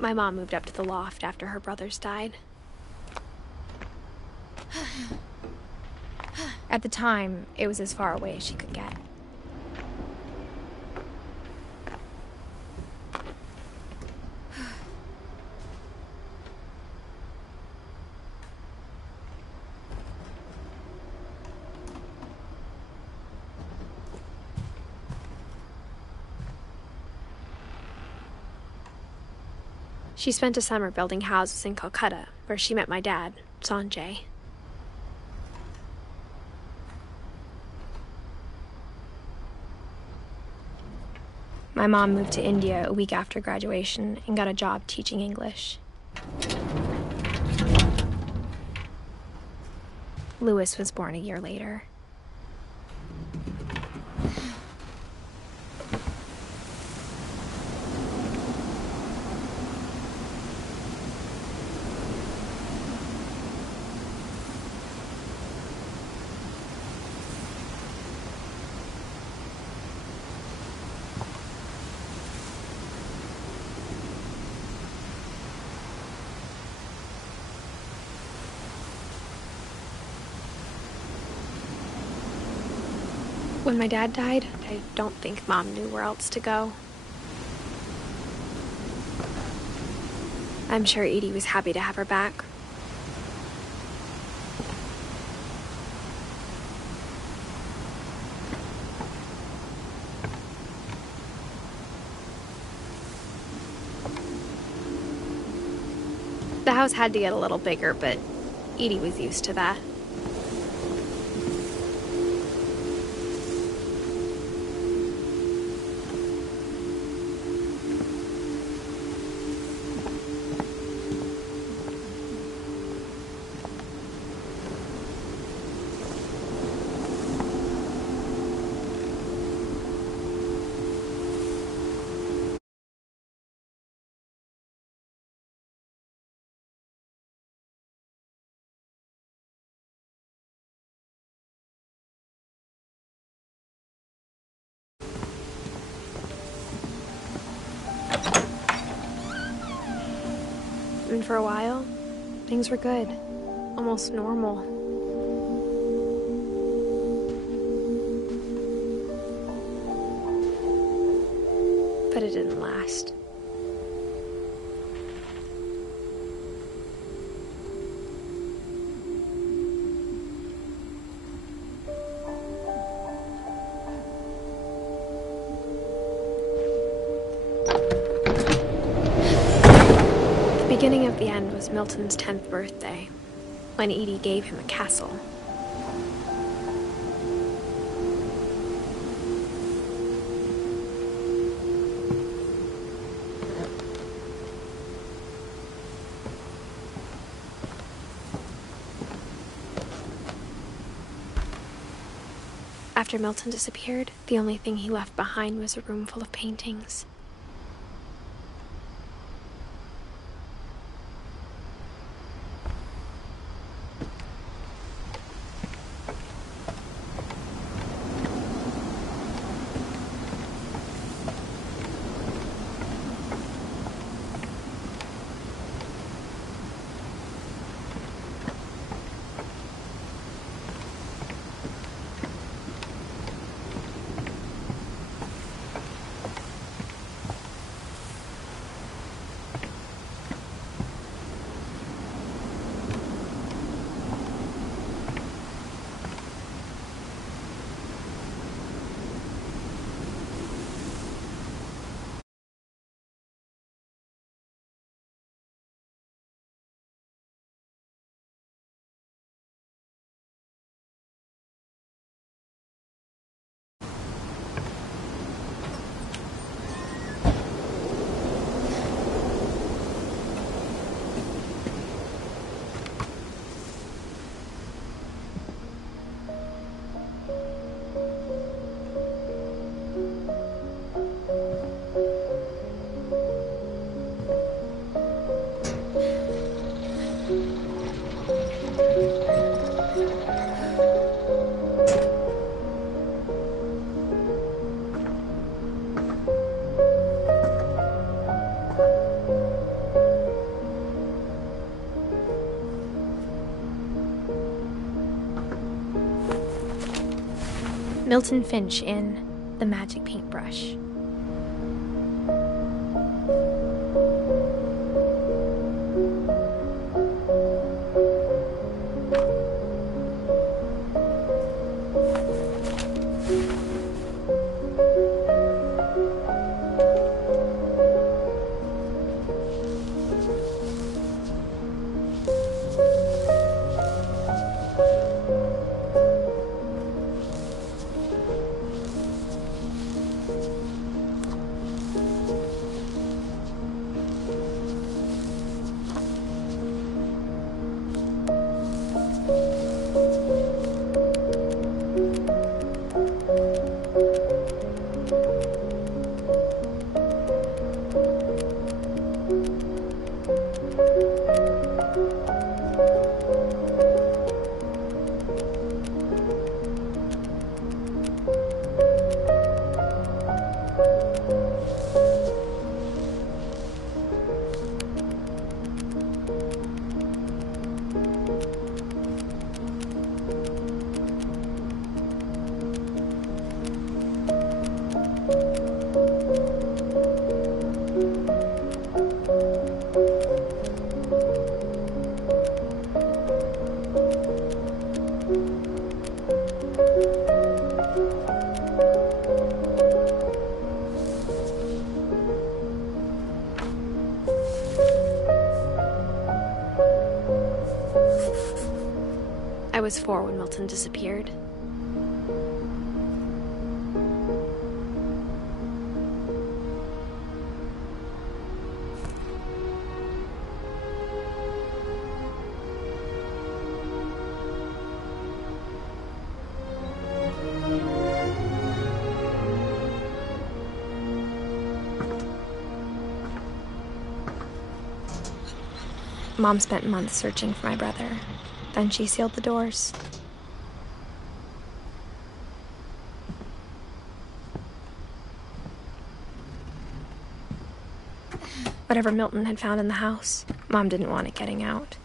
My mom moved up to the loft after her brothers died. At the time, it was as far away as she could get. She spent a summer building houses in Calcutta, where she met my dad, Sanjay. My mom moved to India a week after graduation and got a job teaching English. Louis was born a year later. When my dad died, I don't think Mom knew where else to go. I'm sure Edie was happy to have her back. The house had to get a little bigger, but Edie was used to that. And for a while, things were good. Almost normal. But it didn't last. The beginning of the end was Milton's 10th birthday, when Edie gave him a castle. After Milton disappeared, the only thing he left behind was a room full of paintings. Milton Finch in The Magic Paintbrush. I was 4 when Milton disappeared. Mom spent months searching for my brother. Then she sealed the doors. Whatever Milton had found in the house, Mom didn't want it getting out.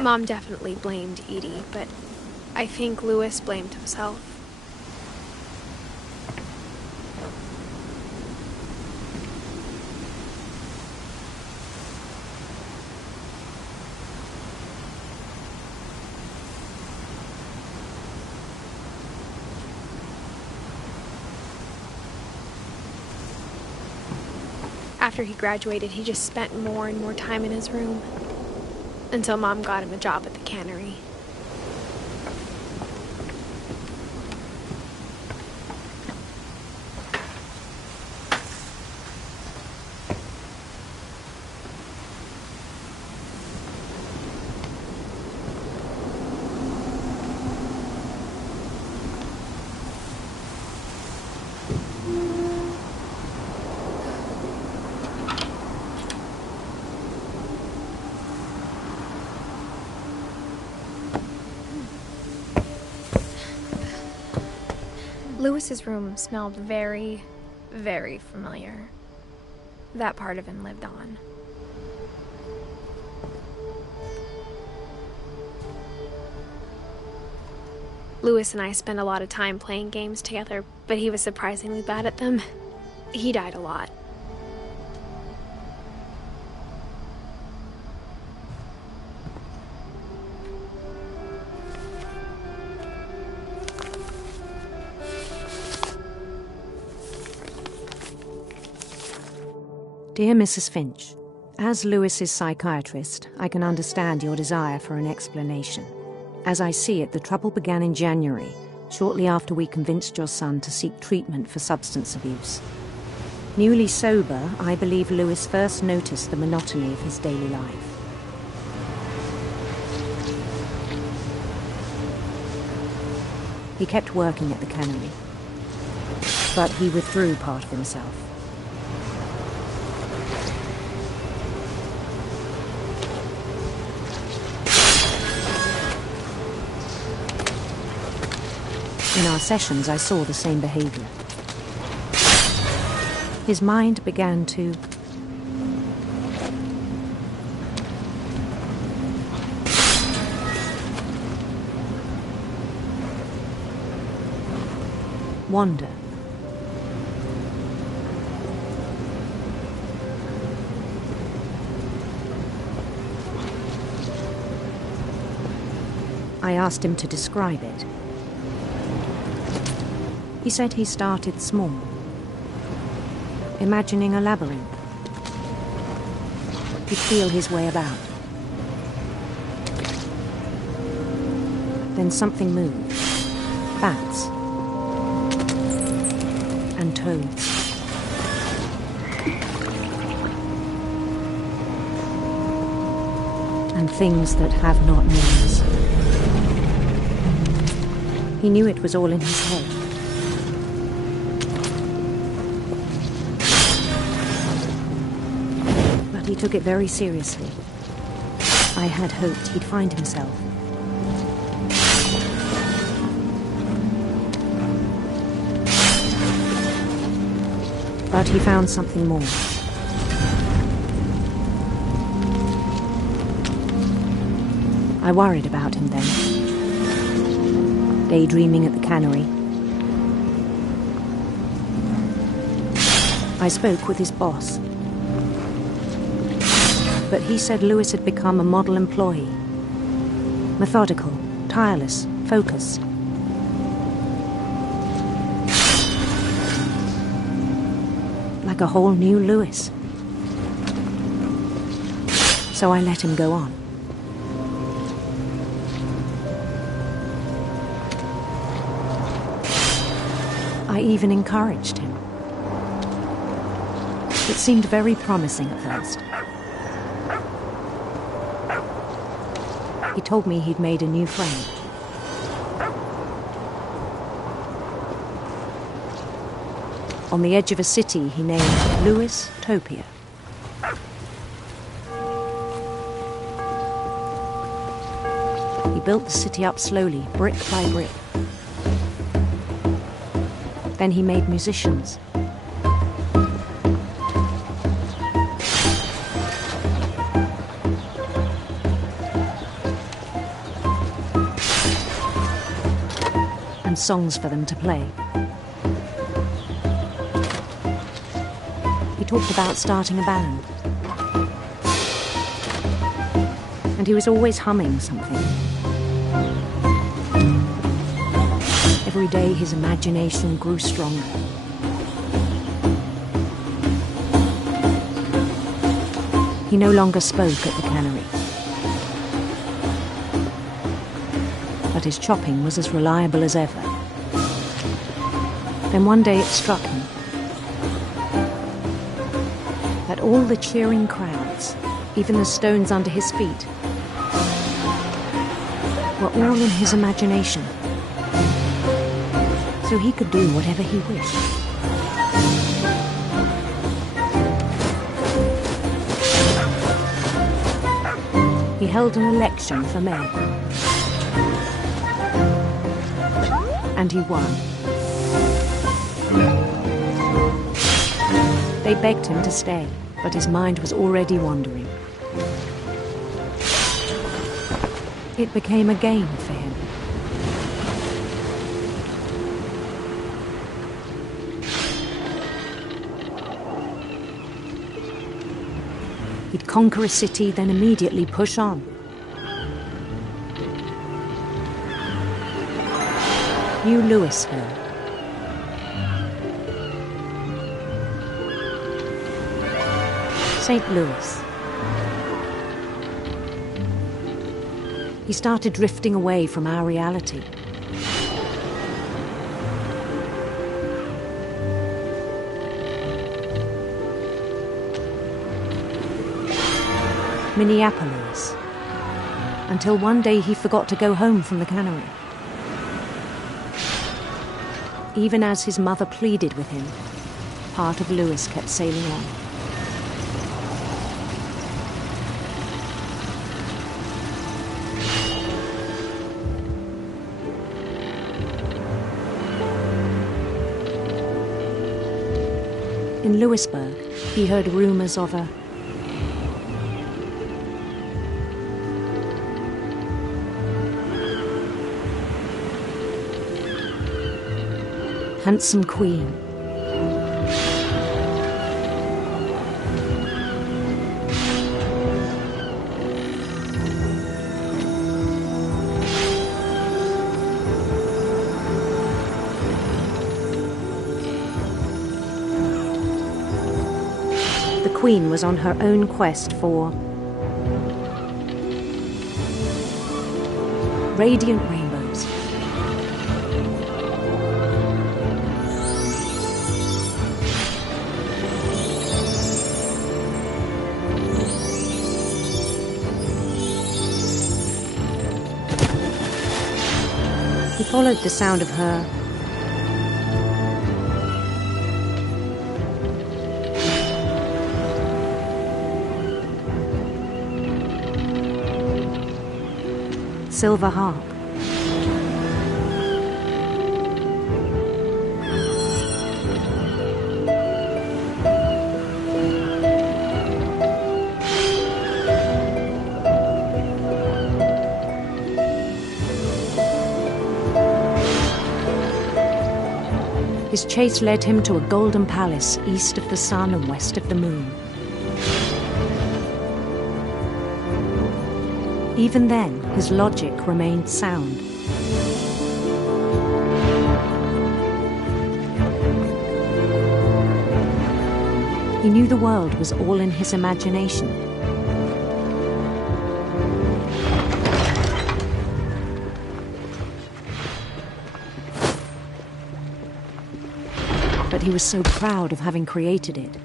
Mom definitely blamed Edie, but I think Louis blamed himself. After he graduated, he just spent more and more time in his room. Until Mom got him a job at the cannery. Louis's room smelled very, very familiar. That part of him lived on. Louis and I spent a lot of time playing games together, but he was surprisingly bad at them. He died a lot. Dear Mrs. Finch, as Louis's psychiatrist, I can understand your desire for an explanation. As I see it, the trouble began in January, shortly after we convinced your son to seek treatment for substance abuse. Newly sober, I believe Louis first noticed the monotony of his daily life. He kept working at the cannery, but he withdrew part of himself. In our sessions, I saw the same behavior. His mind began to wander. I asked him to describe it. He said he started small, imagining a labyrinth. He'd feel his way about. Then something moved. Bats. And toads. And things that have not names. He knew it was all in his head. But he took it very seriously. I had hoped he'd find himself. But he found something more. I worried about him then. Daydreaming at the cannery. I spoke with his boss. But he said Lewis had become a model employee. Methodical, tireless, focused. Like a whole new Lewis. So I let him go on. I even encouraged him. It seemed very promising at first. He told me he'd made a new friend. On the edge of a city he named Lewis Topia. He built the city up slowly, brick by brick. Then he made musicians. And songs for them to play. He talked about starting a band. And he was always humming something. Every day his imagination grew stronger. He no longer spoke at the cannery. But his chopping was as reliable as ever. Then one day it struck him that all the cheering crowds, even the stones under his feet, were all in his imagination. So he could do whatever he wished. He held an election for mayor. And he won. They begged him to stay, but his mind was already wandering. It became a game for him. He'd conquer a city, then immediately push on. New Louisville. St. Louis. He started drifting away from our reality. Minneapolis, until one day he forgot to go home from the cannery. Even as his mother pleaded with him, part of Lewis kept sailing on. In Louisburg, he heard rumors of a handsome queen. The queen was on her own quest for radiant rainbows. He followed the sound of her silver harp. His chase led him to a golden palace east of the sun and west of the moon. Even then, his logic remained sound. He knew the world was all in his imagination. But he was so proud of having created it.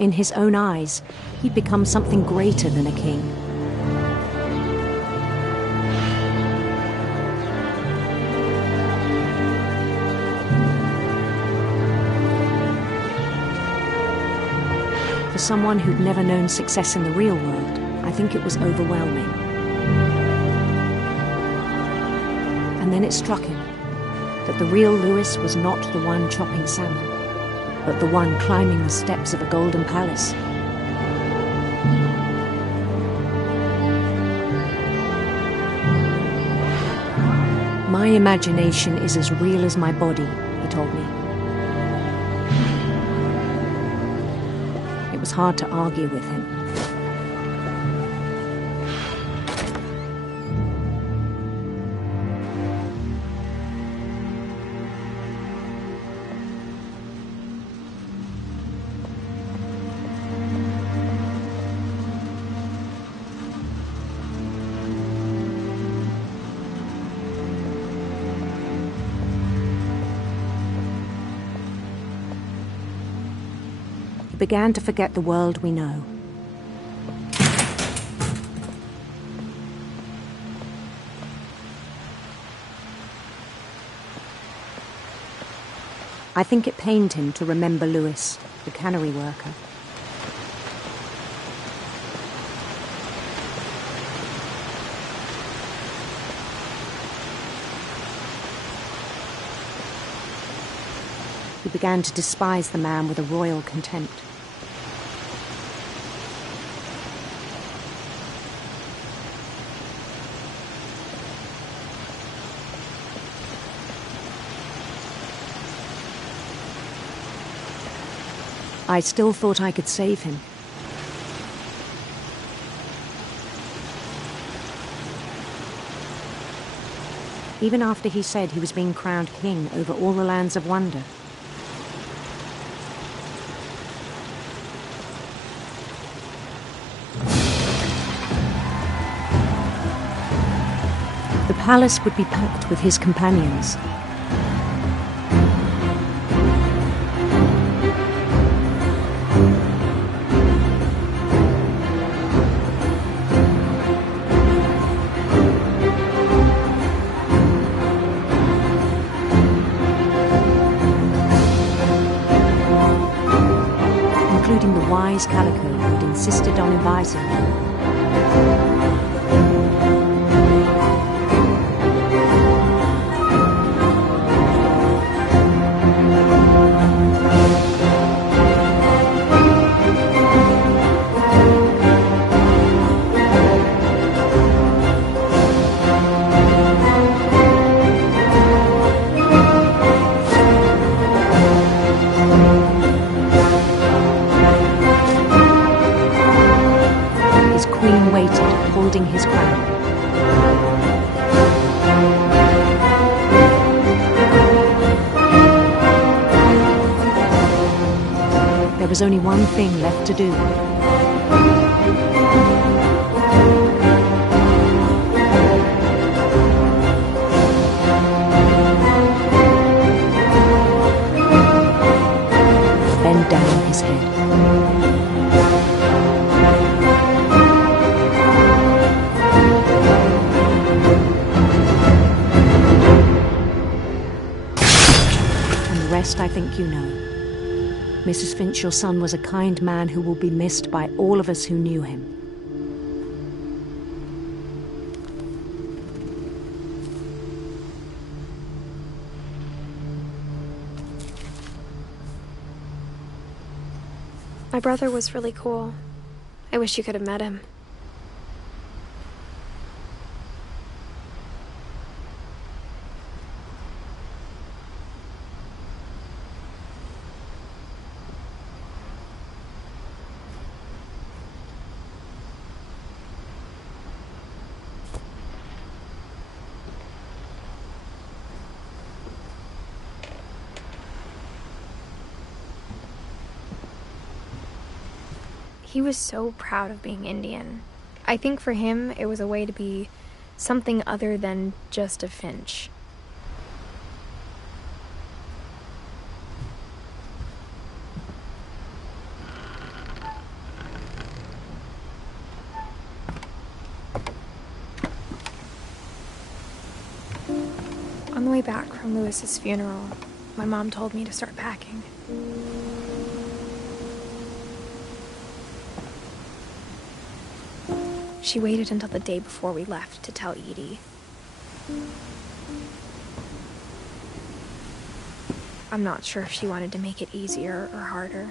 In his own eyes, he'd become something greater than a king. For someone who'd never known success in the real world, I think it was overwhelming. And then it struck him that the real Lewis was not the one chopping salmon, but the one climbing the steps of a golden palace. My imagination is as real as my body, he told me. It was hard to argue with him. Began to forget the world we know. I think it pained him to remember Lewis, the cannery worker. He began to despise the man with a royal contempt. I still thought I could save him. Even after he said he was being crowned king over all the lands of wonder. The palace would be packed with his companions. Including the wise Calico who'd insisted on advising him. wielding his crown. There was only one thing left to do. Bend down his head. And the rest I think you know. Mrs. Finch, your son was a kind man who will be missed by all of us who knew him. My brother was really cool. I wish you could have met him. He was so proud of being Indian. I think for him, it was a way to be something other than just a Finch. On the way back from Lewis's funeral, my mom told me to start packing. She waited until the day before we left to tell Edie. I'm not sure if she wanted to make it easier or harder.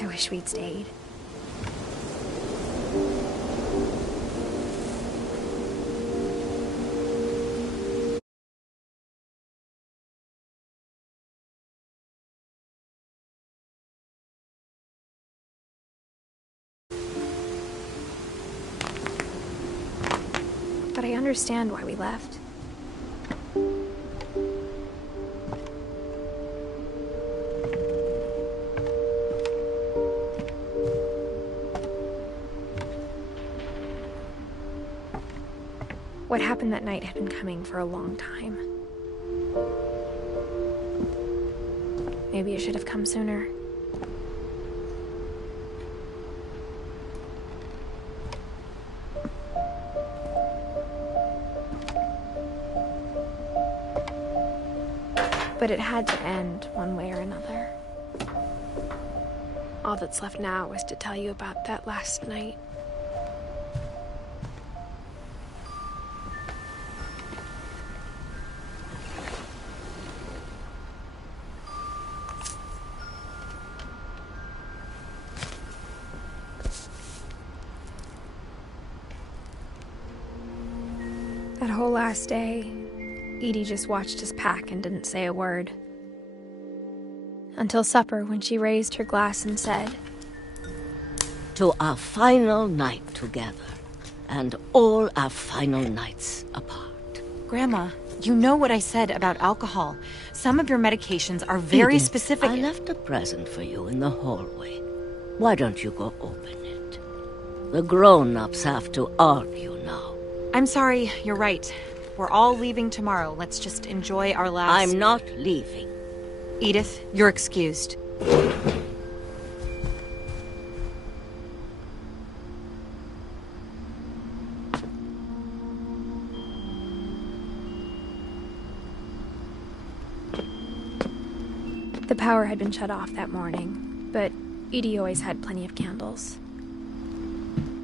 I wish we'd stayed. But I understand why we left. What happened that night had been coming for a long time. Maybe it should have come sooner. But it had to end one way or another. All that's left now is to tell you about that last night. That whole last day, Edie just watched us pack and didn't say a word. Until supper, when she raised her glass and said, "To our final night together, and all our final nights apart." Grandma, you know what I said about alcohol. Some of your medications are very Edith, specific. I left a present for you in the hallway. Why don't you go open it? The grown-ups have to argue now. I'm sorry, you're right. We're all leaving tomorrow. Let's just enjoy our last... I'm not leaving. Edith, you're excused. The power had been shut off that morning, but Edie always had plenty of candles.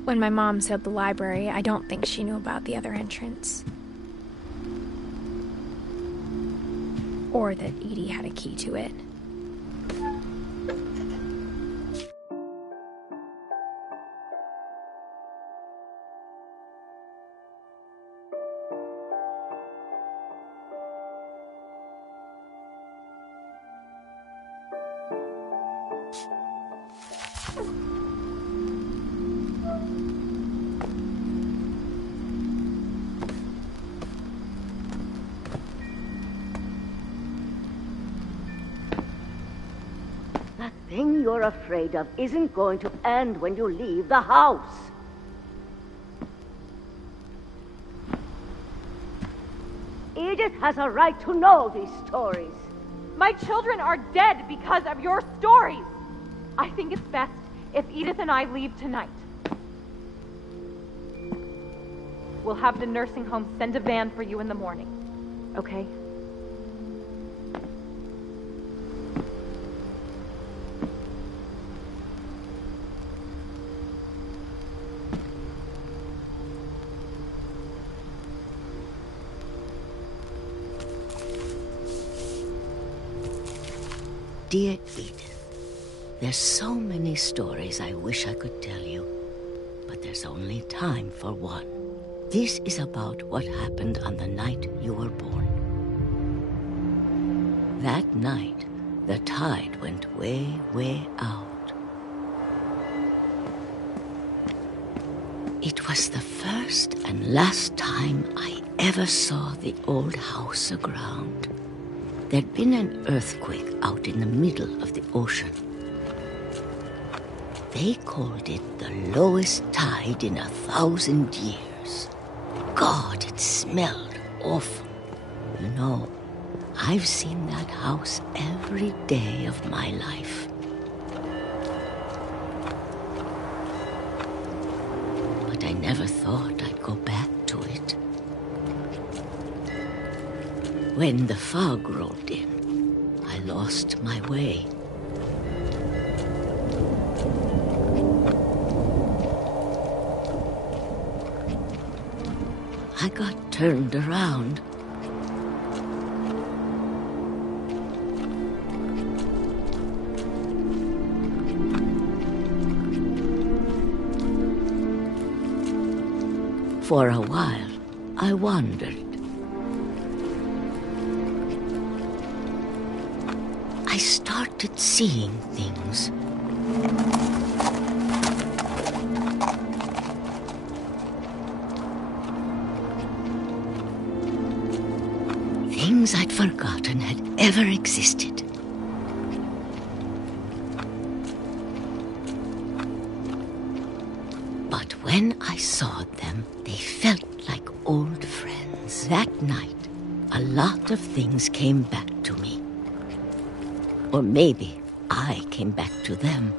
When my mom sealed the library, I don't think she knew about the other entrance. Or that Edie had a key to it. That thing you're afraid of isn't going to end when you leave the house. Edith has a right to know these stories. My children are dead because of your stories. I think it's best if Edith and I leave tonight. We'll have the nursing home send a van for you in the morning, okay? Dear Edith, there's so many stories I wish I could tell you, but there's only time for one. This is about what happened on the night you were born. That night, the tide went way, way out. It was the first and last time I ever saw the old house aground. There'd been an earthquake out in the middle of the ocean. They called it the lowest tide in 1,000 years. God, it smelled awful. You know, I've seen that house every day of my life. But I never thought I'd go back to it. When the fog rolled in, I lost my way. I got turned around. For a while, I wandered. I started seeing things. Things I'd forgotten had ever existed. But when I saw them, they felt like old friends. That night, a lot of things came back to me. Or maybe I came back to them.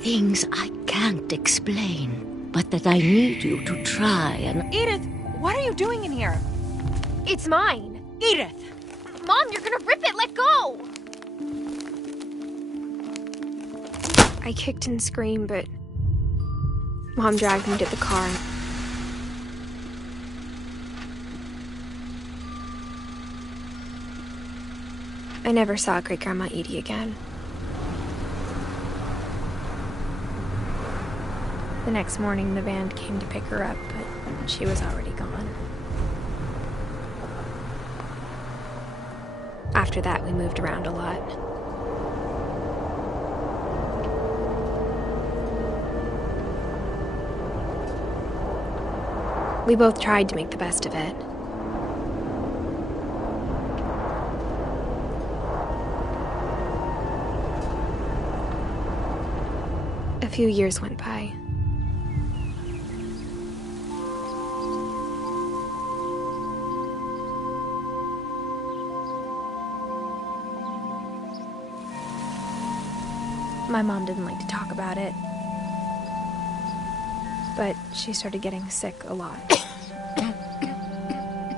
Things I can't explain, but that I need you to try and... Edith, what are you doing in here? It's mine. Edith! Mom, you're gonna rip it! Let go! I kicked and screamed, but Mom dragged me to the car. I never saw Great-Grandma Edie again. The next morning, the van came to pick her up, but she was already gone. After that, we moved around a lot. We both tried to make the best of it. A few years went by. My mom didn't like to talk about it, but she started getting sick a lot.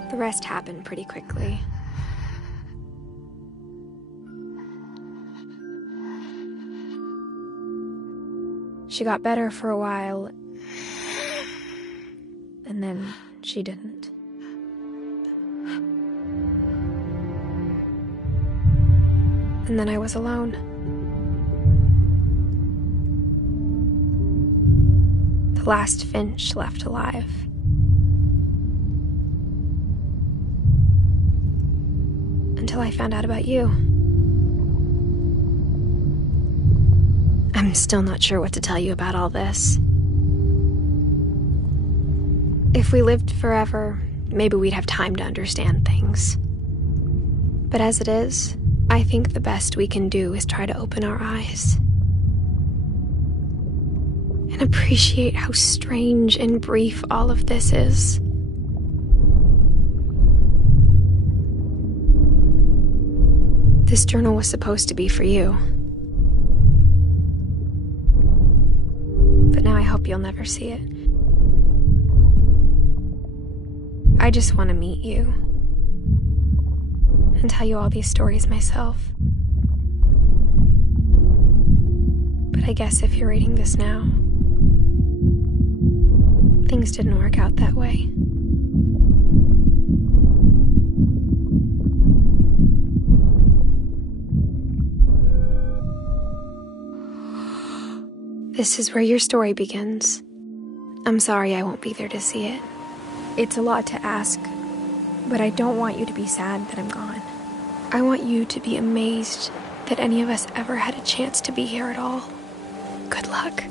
The rest happened pretty quickly. She got better for a while, and then she didn't. And then I was alone. The last Finch left alive. Until I found out about you. I'm still not sure what to tell you about all this. If we lived forever, maybe we'd have time to understand things. But as it is, I think the best we can do is try to open our eyes. And appreciate how strange and brief all of this is. This journal was supposed to be for you. But now I hope you'll never see it. I just want to meet you. And tell you all these stories myself. But I guess if you're reading this now, things didn't work out that way. This is where your story begins. I'm sorry I won't be there to see it. It's a lot to ask, but I don't want you to be sad that I'm gone. I want you to be amazed that any of us ever had a chance to be here at all. Good luck.